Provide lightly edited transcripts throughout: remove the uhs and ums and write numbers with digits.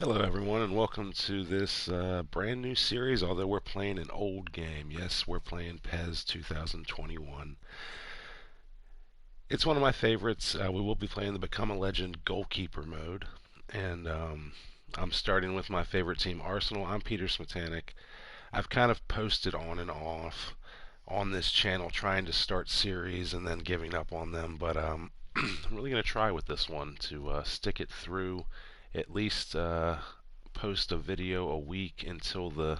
Hello, everyone, and welcome to this brand new series. Although we're playing an old game, yes, we're playing PES 2021. It's one of my favorites. We will be playing the Become a Legend goalkeeper mode, and I'm starting with my favorite team, Arsenal. I'm Peter Smetanick. I've kind of posted on and off on this channel, trying to start series and then giving up on them, but I'm really going to try with this one to stick it through at least post a video a week until the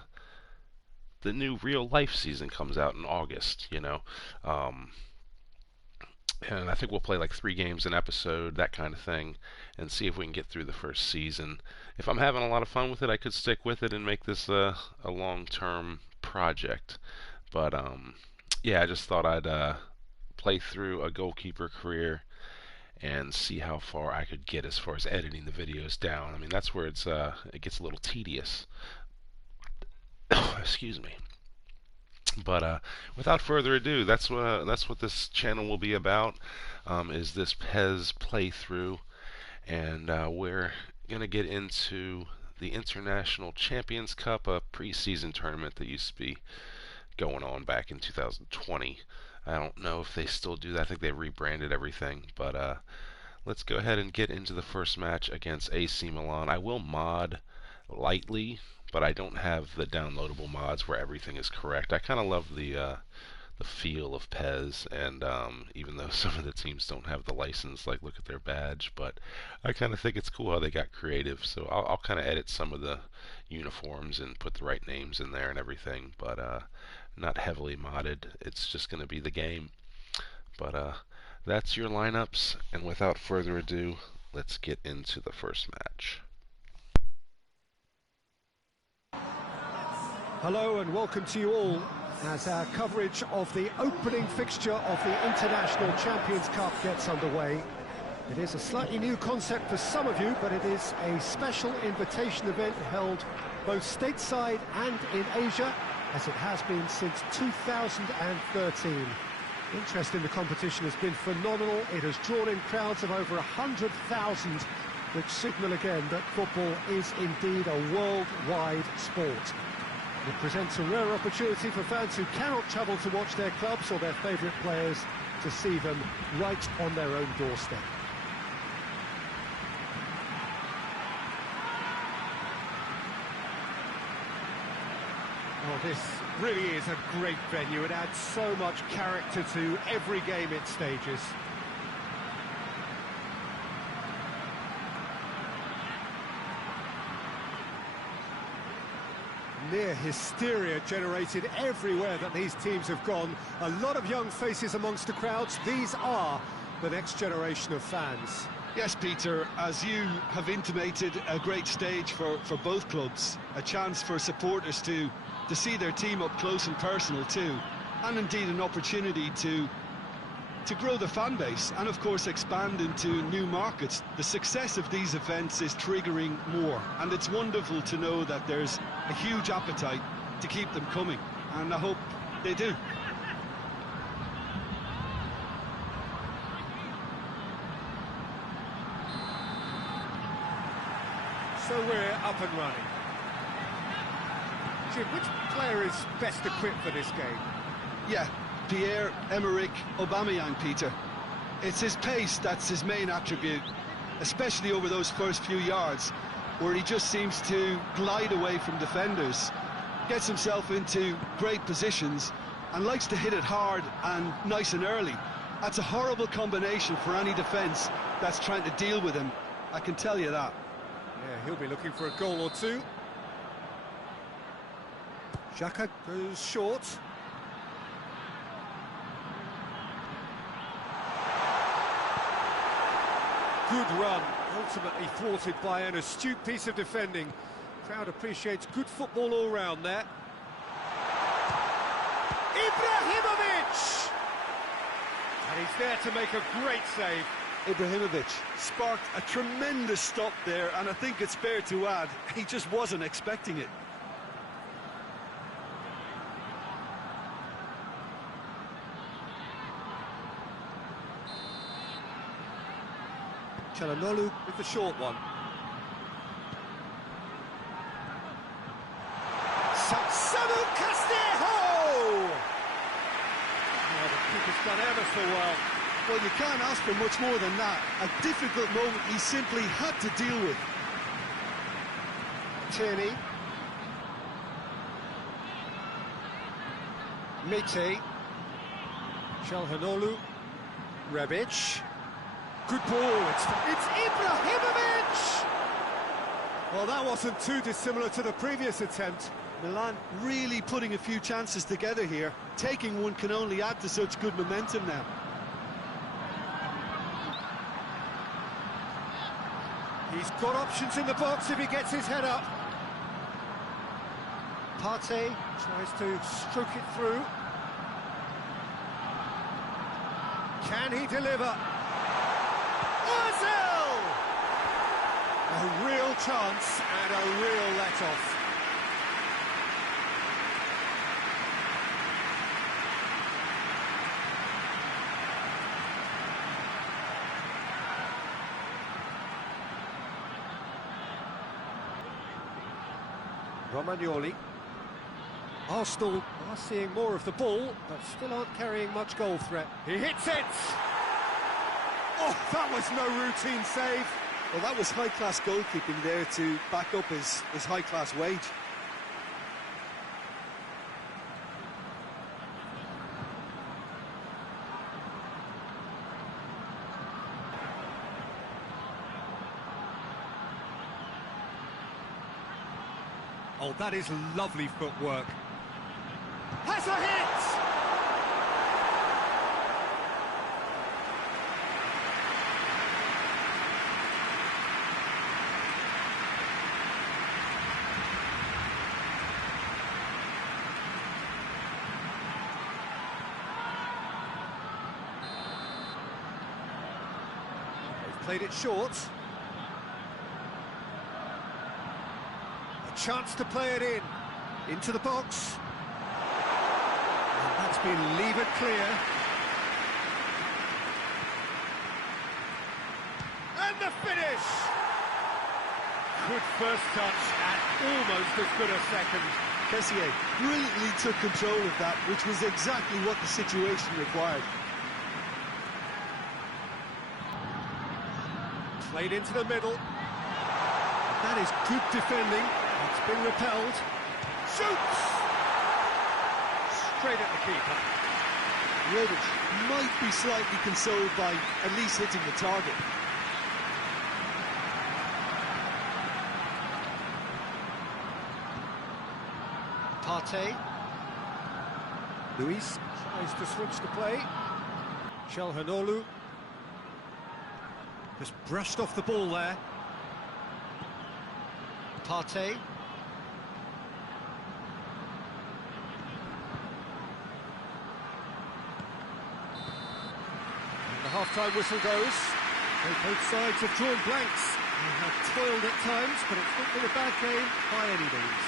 new real life season comes out in August. Um, and I think we'll play like 3 games an episode, that kind of thing, and see if we can get through the first season. If I'm having a lot of fun with it, I could stick with it and make this a long-term project. But yeah, I just thought I'd play through a goalkeeper career and see how far I could get as far as editing the videos down. I mean, that's where it gets a little tedious. Excuse me. But without further ado, that's what this channel will be about. Is this PES playthrough, and we're gonna get into the International Champions Cup, a preseason tournament that used to be going on back in 2020. I don't know if they still do that. I think they rebranded everything, but let's go ahead and get into the first match against AC Milan. I will mod lightly, but I don't have the downloadable mods where everything is correct. I kind of love the feel of PES, and even though some of the teams don't have the license, like look at their badge, but I kind of think it's cool how they got creative. So I'll kind of edit some of the uniforms and put the right names in there and everything, but not heavily modded. It's just going to be the game. But that's your lineups, and without further ado, let's get into the first match. Hello and welcome to you all as our coverage of the opening fixture of the International Champions Cup gets underway. It is a slightly new concept for some of you, but it is a special invitation event held both stateside and in Asia, as it has been since 2013. Interest in the competition has been phenomenal. It has drawn in crowds of over 100,000, which signal again that football is indeed a worldwide sport. It presents a rare opportunity for fans who cannot travel to watch their clubs or their favourite players to see them right on their own doorstep. Well, this really is a great venue. It adds so much character to every game it stages. Near hysteria generated everywhere that these teams have gone. A lot of young faces amongst the crowds. These are the next generation of fans. Yes, Peter, as you have intimated, a great stage for both clubs. A chance for supporters to see their team up close and personal too. And indeed an opportunity to grow the fan base and of course expand into new markets. The success of these events is triggering more, and it's wonderful to know that there's a huge appetite to keep them coming, and I hope they do. So we're up and running. Jim, which player is best equipped for this game? Yeah, Pierre-Emerick Aubameyang, Peter. It's his pace that's his main attribute, especially over those first few yards, where he just seems to glide away from defenders, gets himself into great positions, and likes to hit it hard and nice and early. That's a horrible combination for any defence that's trying to deal with him, I can tell you that. Yeah, he'll be looking for a goal or two. Xhaka goes short. Good run, ultimately thwarted by an astute piece of defending. Crowd appreciates good football all round there. Ibrahimovic! And he's there to make a great save. Ibrahimovic sparked a tremendous stop there, and I think it's fair to add, he just wasn't expecting it. Çalhanoğlu with the short one. Samu Castillejo! Oh, the keeper's done ever so well. Well, you can't ask for much more than that. A difficult moment he simply had to deal with. Tierney. Mite. Çalhanoğlu. Rebic. Good ball. It's Ibrahimovic! Well, that wasn't too dissimilar to the previous attempt. Milan really putting a few chances together here. Taking one can only add to such good momentum now. He's got options in the box if he gets his head up. Partey tries to stroke it through. Can he deliver? Ozil! A real chance and a real let-off. Romagnoli. Arsenal are seeing more of the ball, but still aren't carrying much goal threat. He hits it! Oh, that was no routine save. Well, that was high-class goalkeeping there to back up his high-class wage. Oh, that is lovely footwork. Has a hit! They've played it short. Chance to play it in, into the box. And that's been levered clear. And the finish! Good first touch and almost as good a second. Kessié brilliantly took control of that, which was exactly what the situation required. Played into the middle. And that is good defending. It's been repelled. Shoots! Straight at the keeper. Rebic might be slightly consoled by at least hitting the target. Partey. Luis tries to switch the play. Çalhanoğlu just brushed off the ball there. Partey. And the half-time whistle goes. Both sides have drawn blanks. They have toiled at times, but it's not been a bad game by any means.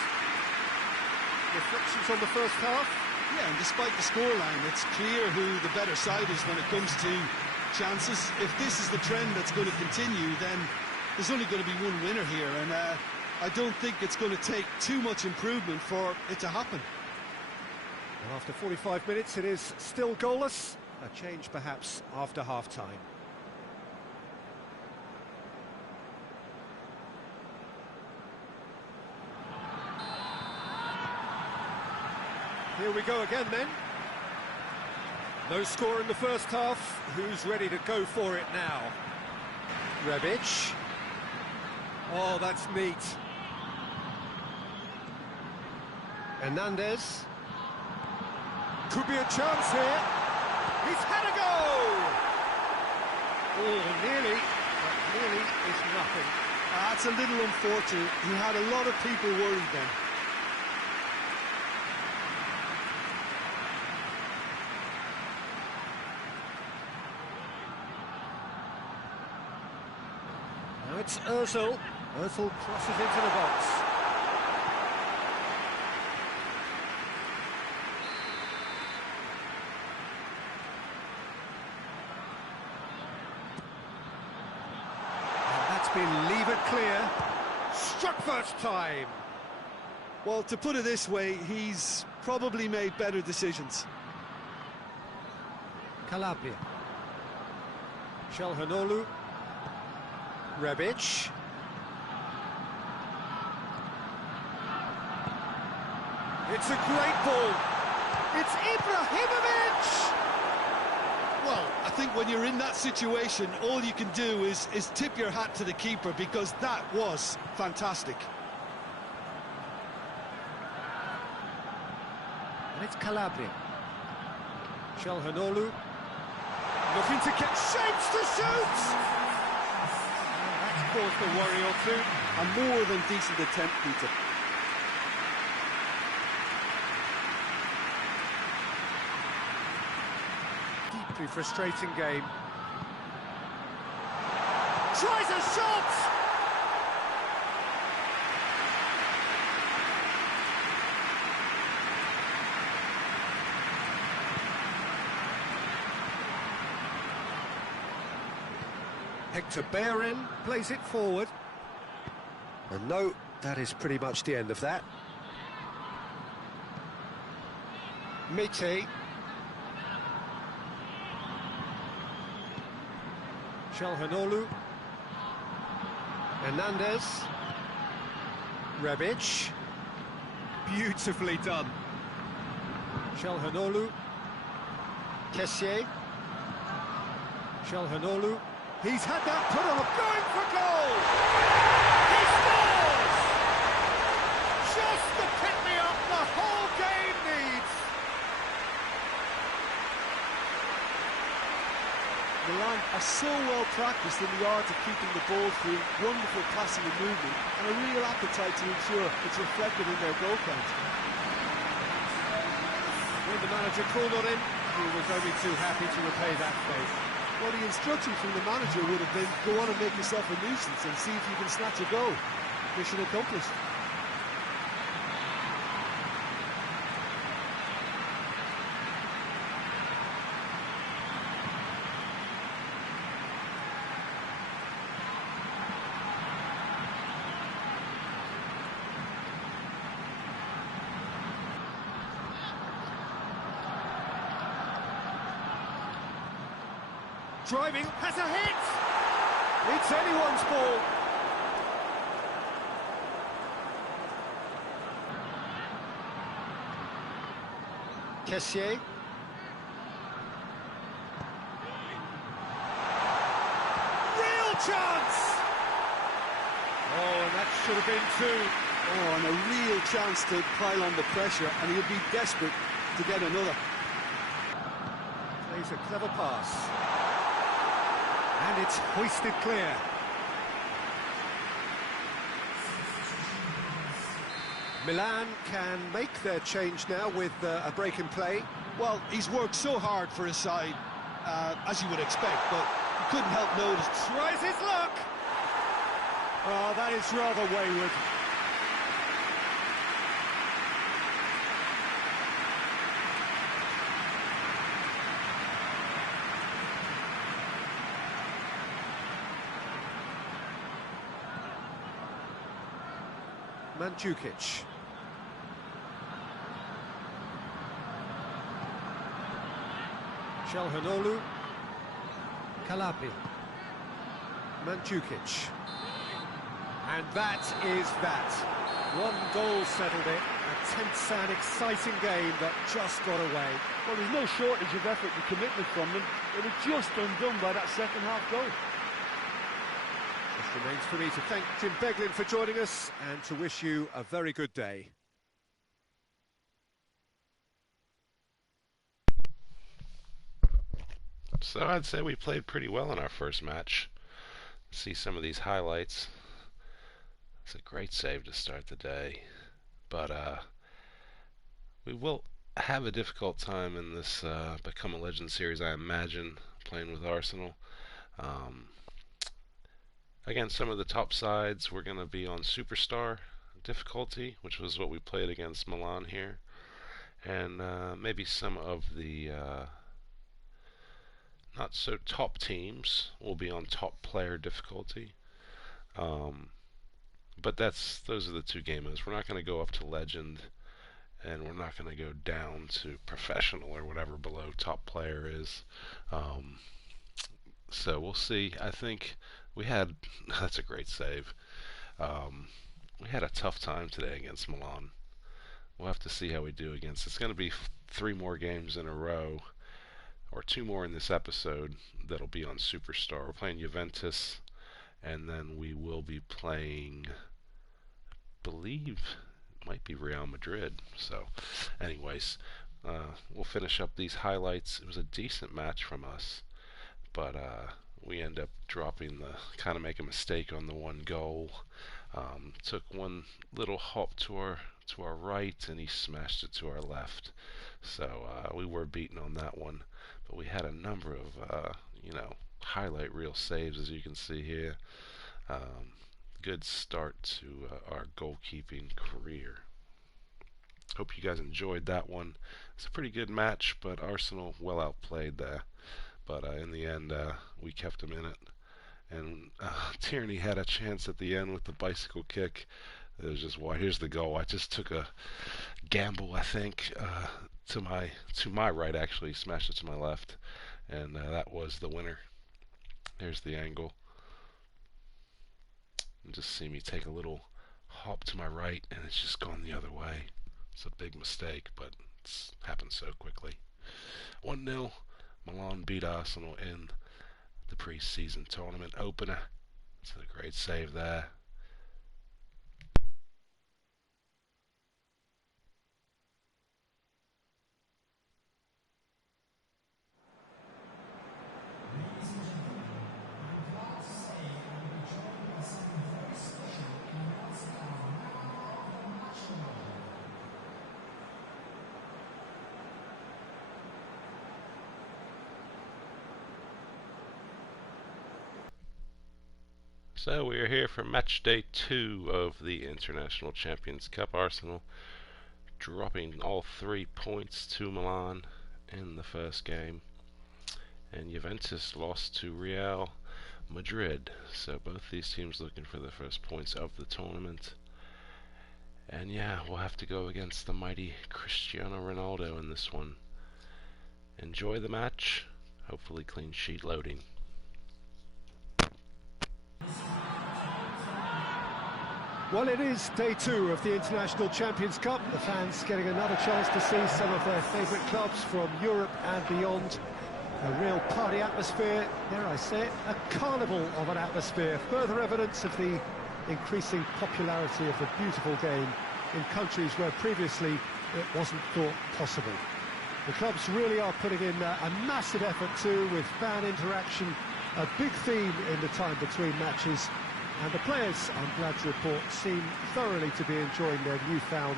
Reflections on the first half? Yeah, and despite the scoreline, it's clear who the better side is when it comes to chances. If this is the trend that's going to continue, then there's only going to be one winner here, and I don't think it's going to take too much improvement for it to happen. Well, after 45 minutes, it is still goalless. A change, perhaps, after half-time. Here we go again, then. No score in the first half. Who's ready to go for it now? Rebic. Oh, that's neat. Hernandez. Could be a chance here. He's had a go! Oh, nearly, but nearly is nothing. That's a little unfortunate. He had a lot of people worried then. Now it's Ozil. Ozil crosses into the box. And that's been levered clear. Struck first time. Well, to put it this way, he's probably made better decisions. Calabria. Shelhanolu. Rebic. It's a great ball. It's Ibrahimovic! Well, I think when you're in that situation, all you can do is tip your hat to the keeper, because that was fantastic. And it's Calabria. Shelhanolu. Looking to get shapes to shoot! That's caused a worry or two. A more than decent attempt, Peter. Deeply frustrating game. Tries a shot! Hector Bellerin plays it forward. And no, that is pretty much the end of that. Mite. Shelhanolu. Hernandez. Rebic. Beautifully done. Shelhanolu. Kessié. Shelhanolu. He's had that put on, going for goal! He scores! Just the pick-me-up the whole game needs! Milan are so well practiced in the art of keeping the ball through, wonderful passing and movement, and a real appetite to ensure it's reflected in their goal count. When the manager called on him, he was only too happy to repay that faith. Well, the instruction from the manager would have been, go on and make yourself a nuisance and see if you can snatch a goal. Mission accomplished. Driving, has a hit! It's anyone's ball. Kessié. Real chance! Oh, and that should have been two. Oh, and a real chance to pile on the pressure, and he'll be desperate to get another. Plays a clever pass. And it's hoisted clear. Milan can make their change now with a break in play. Well, he's worked so hard for his side, as you would expect, but he couldn't help notice. Tries his luck! Oh, that is rather wayward. Mandzukic. Shelhanolu. Calabria. Mandzukic. And that is that. One goal settled it. A tense and exciting game that just got away. Well, there's no shortage of effort and commitment from them. They were just undone by that second half goal. Just remains for me to thank Jim Beglin for joining us and to wish you a very good day. So I'd say we played pretty well in our first match. See some of these highlights. It's a great save to start the day. But we will have a difficult time in this Become a Legend series, I imagine, playing with Arsenal. Against some of the top sides, we're going to be on Superstar difficulty, which was what we played against Milan here. And maybe some of the not so top teams will be on top player difficulty. But those are the two game modes. We're not going to go up to legend, and we're not going to go down to professional or whatever below top player is. Um, so we'll see. I think we had that's a great save. Um, we had a tough time today against Milan. We'll have to see how we do against. It's going to be 3 more games in a row, or 2 more in this episode that'll be on Superstar. We're playing Juventus, and then we will be playing, believe, it might be Real Madrid. So, anyways, we'll finish up these highlights. It was a decent match from us, but we end up kind of make a mistake on the one goal. Took one little hop to our right, and he smashed it to our left. So we were beaten on that one, but we had a number of highlight reel saves, as you can see here. Um, Good start to our goalkeeping career. Hope you guys enjoyed that one. It's a pretty good match, but Arsenal well outplayed there. But in the end, we kept them in it. And Tierney had a chance at the end with the bicycle kick. It was just wide. Here's the goal. I just took a gamble, I think, to my right, actually, smashed it to my left, and that was the winner. Here's the angle. And just see me take a little hop to my right, and it's just gone the other way. It's a big mistake, but it's happened so quickly. 1-0. Milan beat Arsenal in the preseason tournament opener. It's a great save there. So we are here for match day 2 of the International Champions Cup. Arsenal dropping all 3 points to Milan in the first game, and Juventus lost to Real Madrid. So both these teams looking for the first points of the tournament. And yeah, we'll have to go against the mighty Cristiano Ronaldo in this one. Enjoy the match. Hopefully clean sheet loading. Well, it is day 2 of the International Champions Cup. The fans getting another chance to see some of their favourite clubs from Europe and beyond. A real party atmosphere, dare I say it, a carnival of an atmosphere. Further evidence of the increasing popularity of the beautiful game in countries where previously it wasn't thought possible. The clubs really are putting in a massive effort too, with fan interaction, a big theme in the time between matches. And the players, I'm glad to report, seem thoroughly to be enjoying their newfound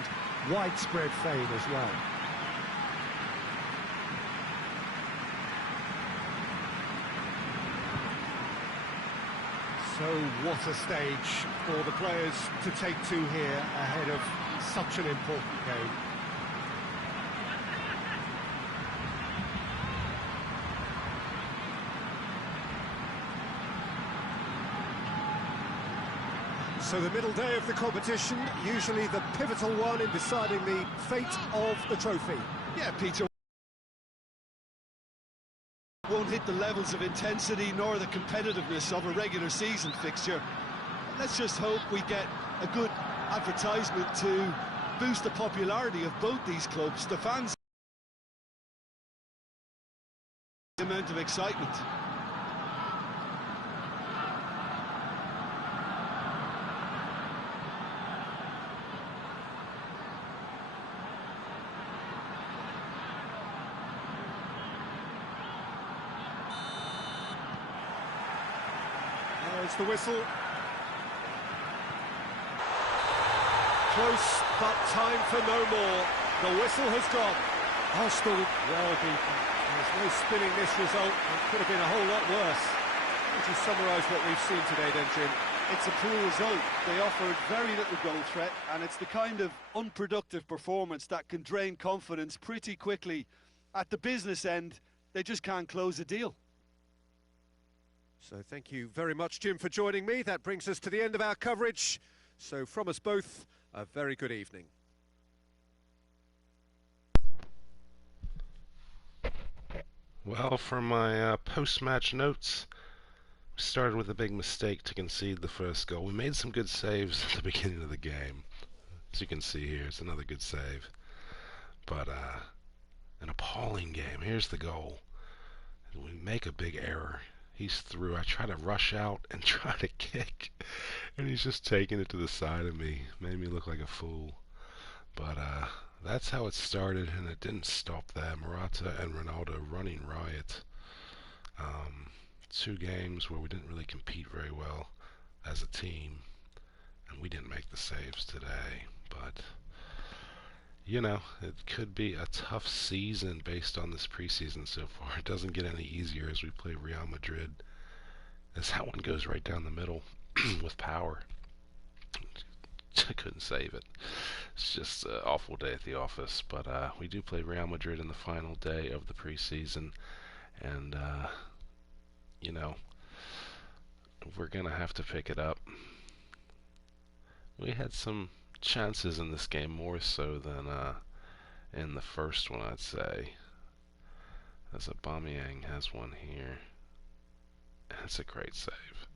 widespread fame as well. So what a stage for the players to take to here ahead of such an important game. So the middle day of the competition, usually the pivotal one in deciding the fate of the trophy. Yeah, Peter won't hit the levels of intensity nor the competitiveness of a regular season fixture. Let's just hope we get a good advertisement to boost the popularity of both these clubs. The fans, the amount of excitement. There's the whistle. Close, but time for no more. The whistle has gone. Arsenal well beaten. There's no spinning this result. It could have been a whole lot worse. Would you summarise what we've seen today then, Jim? It's a poor result. They offered very little goal threat, and it's the kind of unproductive performance that can drain confidence pretty quickly. At the business end, they just can't close a deal. So thank you very much, Jim, for joining me. That brings us to the end of our coverage. So from us both, a very good evening. Well, for my post-match notes, we started with a big mistake to concede the first goal. We made some good saves at the beginning of the game. As you can see here, it's another good save. But an appalling game. Here's the goal. We make a big error. He's through. I try to rush out and try to kick, and he's just taking it to the side of me. Made me look like a fool. But that's how it started, and it didn't stop there. Morata and Ronaldo running riot. Two games where we didn't really compete very well as a team, and we didn't make the saves today. But you know, it could be a tough season based on this preseason so far. It doesn't get any easier as we play Real Madrid, as that one goes right down the middle with power. I couldn't save it. It's just an awful day at the office. But we do play Real Madrid in the final day of the preseason, and you know, we're gonna have to pick it up. We had some chances in this game, more so than in the first one, I'd say. As Aubameyang has one here. That's a great save.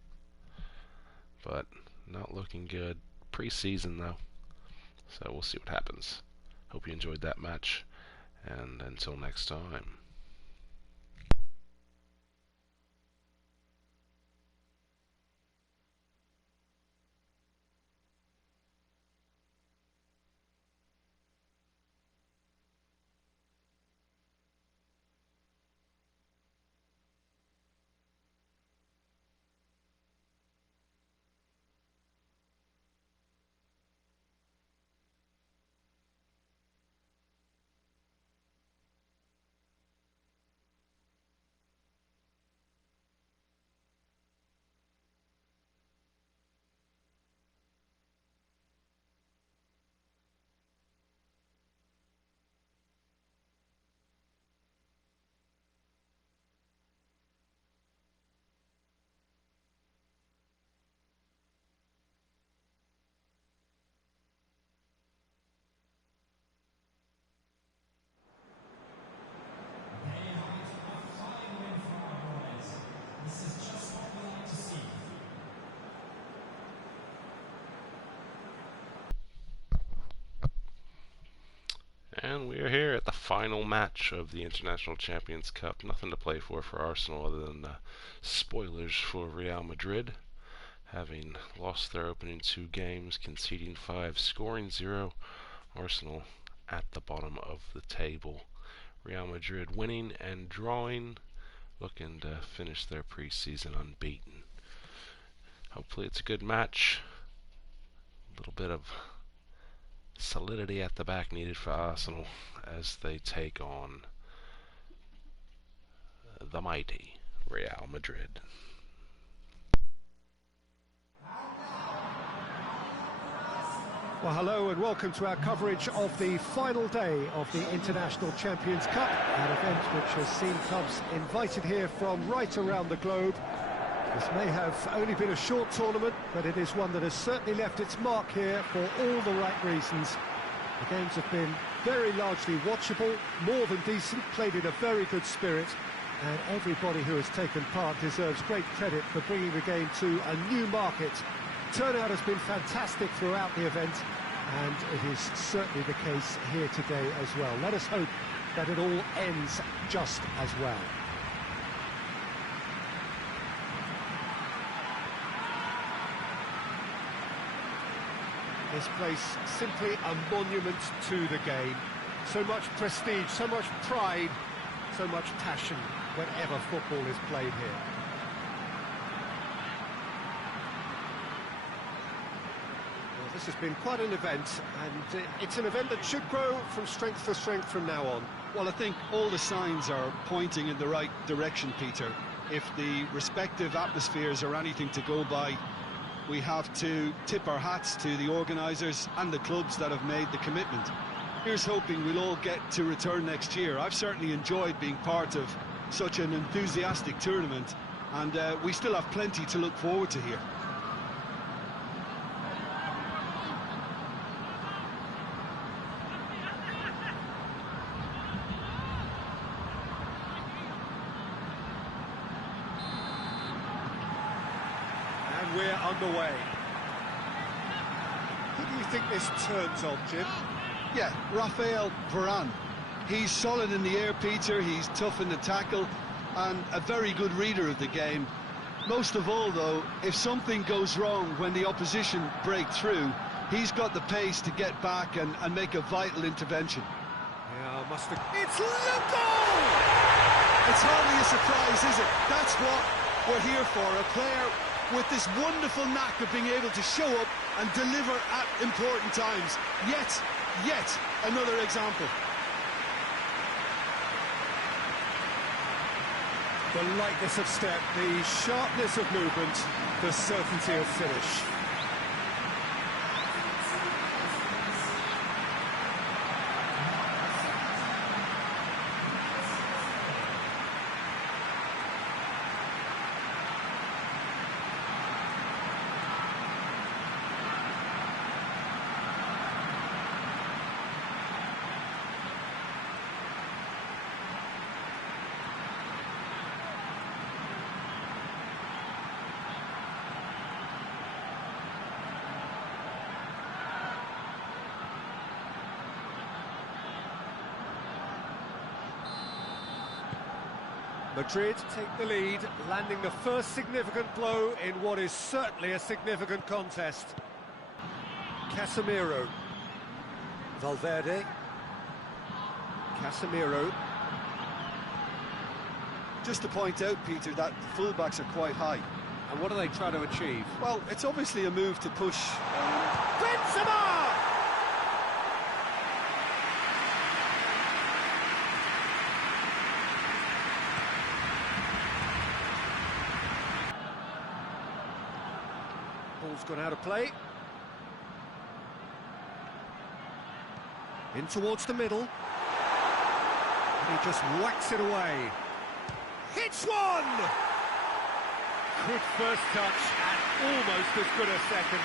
But not looking good. Preseason, though. So we'll see what happens. Hope you enjoyed that match. And until next time. And we are here at the final match of the International Champions Cup. Nothing to play for Arsenal other than spoilers for Real Madrid, having lost their opening two games, conceding 5, scoring 0. Arsenal at the bottom of the table. Real Madrid winning and drawing, looking to finish their preseason unbeaten. Hopefully it's a good match. A little bit of solidity at the back needed for Arsenal as they take on the mighty Real Madrid. Well, hello and welcome to our coverage of the final day of the International Champions Cup, an event which has seen clubs invited here from right around the globe. This may have only been a short tournament, but it is one that has certainly left its mark here for all the right reasons. The games have been very largely watchable, more than decent, played in a very good spirit, and everybody who has taken part deserves great credit for bringing the game to a new market. Turnout has been fantastic throughout the event, and it is certainly the case here today as well. Let us hope that it all ends just as well. This place simply a monument to the game. So much prestige, so much pride, so much passion whenever football is played here. Well, this has been quite an event, and it's an event that should grow from strength to strength from now on. Well, I think all the signs are pointing in the right direction, Peter. If the respective atmospheres are anything to go by, we have to tip our hats to the organisers and the clubs that have made the commitment. Here's hoping we'll all get to return next year. I've certainly enjoyed being part of such an enthusiastic tournament, and we still have plenty to look forward to here. we're underway. Who do you think this turns on, Jim? Yeah, Raphael Varane. He's solid in the air, Peter, he's tough in the tackle, and a very good reader of the game. Most of all, though, if something goes wrong when the opposition break through, he's got the pace to get back and make a vital intervention. Yeah, must have... It's Lugo! It's hardly a surprise, is it? That's what we're here for, a player with this wonderful knack of being able to show up and deliver at important times. Yet another example. The lightness of step, the sharpness of movement, the certainty of finish. Madrid take the lead, landing the first significant blow in what is certainly a significant contest. Casemiro. Valverde. Casemiro. Just to point out, Peter, that the fullbacks are quite high. And what are they trying to achieve? Well, it's obviously a move to push... Benzema! Ball's gone out of play. In towards the middle. And he just whacks it away. Hits one! Good first touch and almost as good a second.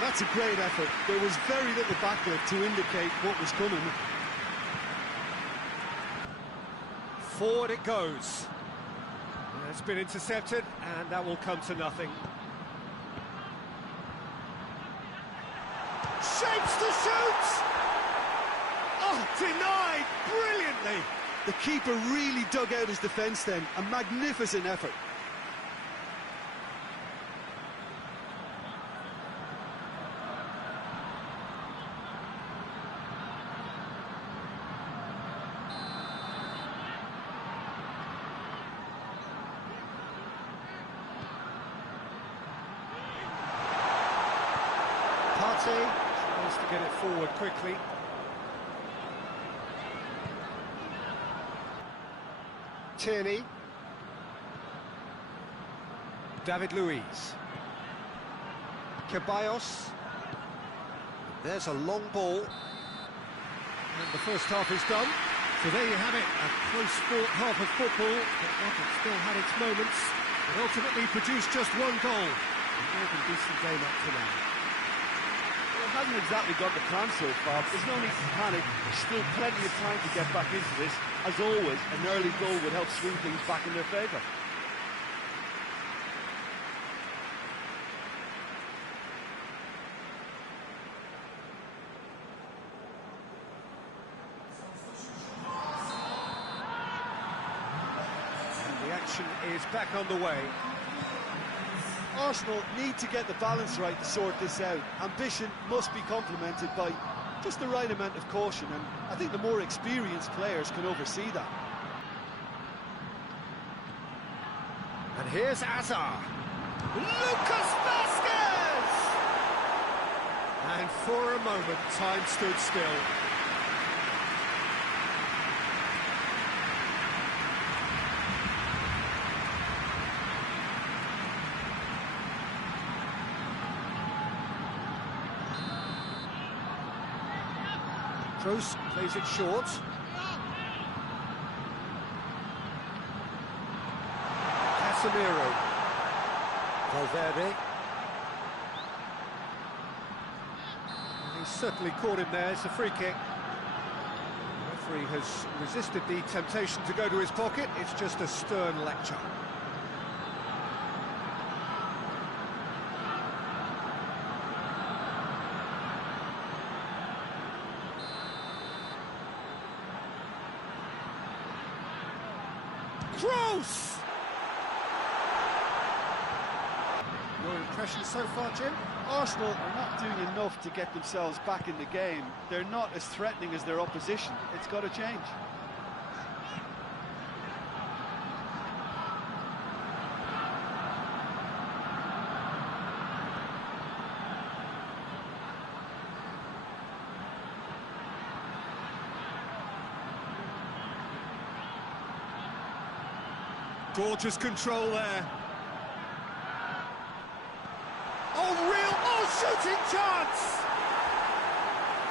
That's a great effort. There was very little backlift to indicate what was coming. Forward it goes. It's been intercepted, and that will come to nothing. Shapes to shoot! Oh, denied brilliantly! The keeper really dug out his defence then. A magnificent effort. Tries to get it forward quickly. Tierney. David Luiz. Ceballos. There's a long ball. And the first half is done. So there you have it, a close-fought half of football, but one that still had its moments. It ultimately produced just one goal. A more than decent game up to now. It hasn't exactly got the plan so far, but there's no need to panic. There's still plenty of time to get back into this. As always, an early goal would help swing things back in their favour. And the action is back underway. Arsenal need to get the balance right to sort this out. Ambition must be complemented by just the right amount of caution, and I think the more experienced players can oversee that. And here's Azar. Lucas Vazquez! And for a moment, time stood still. Kroos plays it short. Casemiro. Valverde. He's certainly caught him there. It's a free kick. The referee has resisted the temptation to go to his pocket. It's just a stern lecture. Kroos! Your impression so far, Jim? Arsenal are not doing enough to get themselves back in the game. They're not as threatening as their opposition. It's got to change. Gorgeous control there. Shooting chance!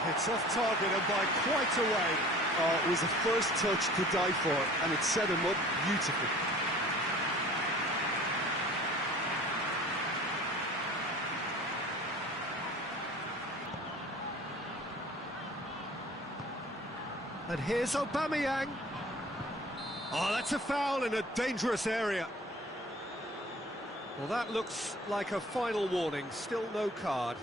It's off target and by quite a way. Oh, it was a first touch to die for, and it set him up beautifully. And here's Aubameyang. Oh, that's a foul in a dangerous area. Well, that looks like a final warning. Still no card.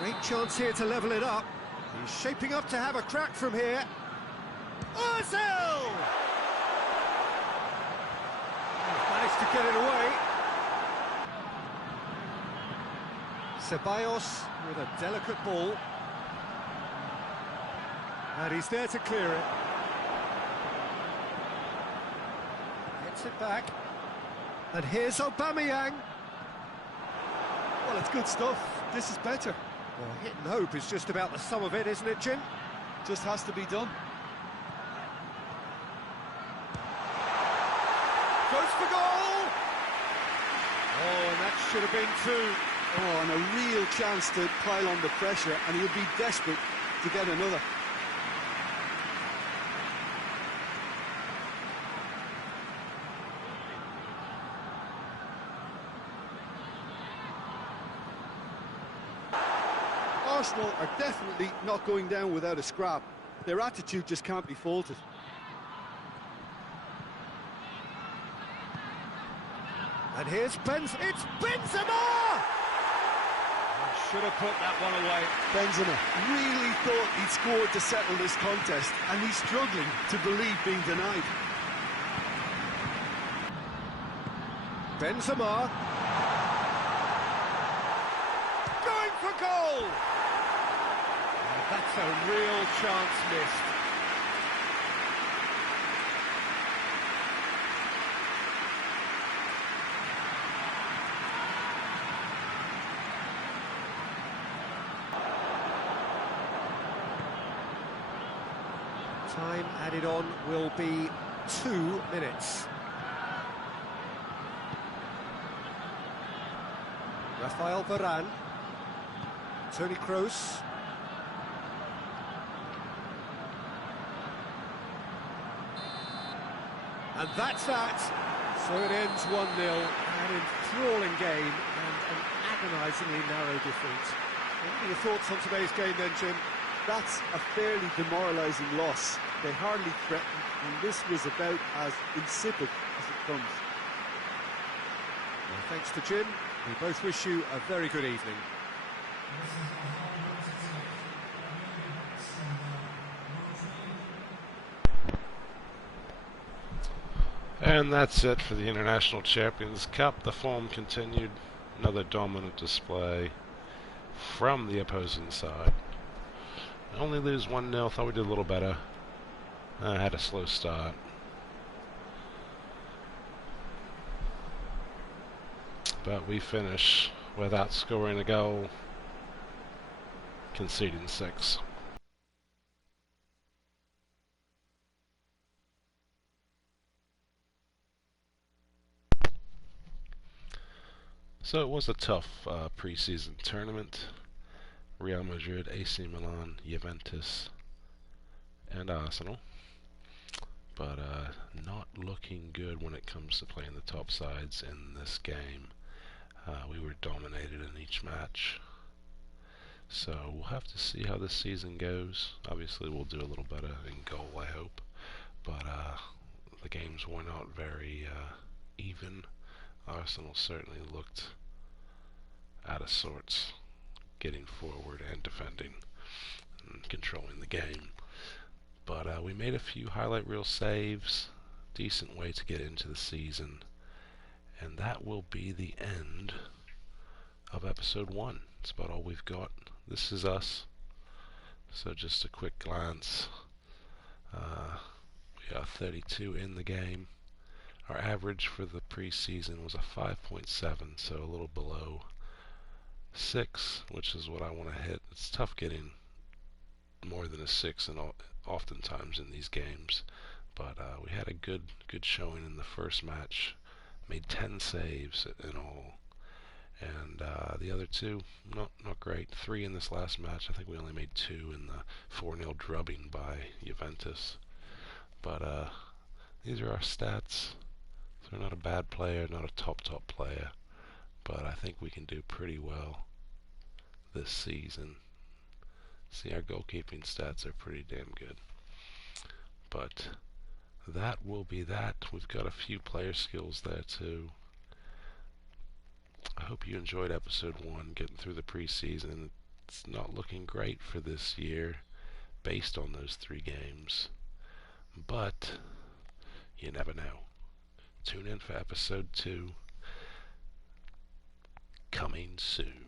Great chance here to level it up. He's shaping up to have a crack from here. Ozil! Managed to get it away. Ceballos with a delicate ball. And he's there to clear it. Gets it back. And here's Aubameyang. Well, it's good stuff. This is better. Well, hit and hope is just about the sum of it, isn't it, Jim? Just has to be done. Goes for goal! Oh, and that should have been two. Oh, and a real chance to pile on the pressure, and he would be desperate to get another. Arsenal are definitely not going down without a scrap. Their attitude just can't be faulted. And here's it's Benzema! Should have put that one away. Benzema really thought he'd scored to settle this contest, and he's struggling to believe being denied. Benzema. Going for goal! And that's a real chance missed. Time added on will be 2 minutes. Rafael Varane. Toni Kroos. And that's that. So it ends 1-0. An enthralling game and an agonisingly narrow defeat. What are your thoughts on today's game then, Jim? That's a fairly demoralising loss. They hardly threatened, and this was about as insipid as it comes. Well, thanks to Jim. We both wish you a very good evening. And that's it for the International Champions Cup. The form continued. Another dominant display from the opposing side. Only lose 1-0. Thought we did a little better. Had a slow start. But we finish without scoring a goal, conceding 6. So it was a tough preseason tournament. Real Madrid, AC Milan, Juventus, and Arsenal. But not looking good when it comes to playing the top sides in this game. We were dominated in each match. So we'll have to see how this season goes. Obviously we'll do a little better in goal, I hope. But the games were not very even. Arsenal certainly looked out of sorts, getting forward and defending and controlling the game. But we made a few highlight reel saves, decent way to get into the season, and that will be the end of episode 1. That's about all we've got. This is us. So just a quick glance. We are 32 in the game. Our average for the preseason was a 5.7, so a little below 6, which is what I want to hit. It's tough getting more than a 6 and oftentimes in these games. But we had a good showing in the first match. Made 10 saves in all. And the other 2, not great. 3 in this last match. I think we only made 2 in the 4-0 drubbing by Juventus. But these are our stats. So we're not a bad player, not a top player. But I think we can do pretty well this season. See, our goalkeeping stats are pretty damn good. But that will be that. We've got a few player skills there too. I hope you enjoyed episode 1, getting through the preseason. It's not looking great for this year based on those 3 games. But you never know. Tune in for episode 2 coming soon.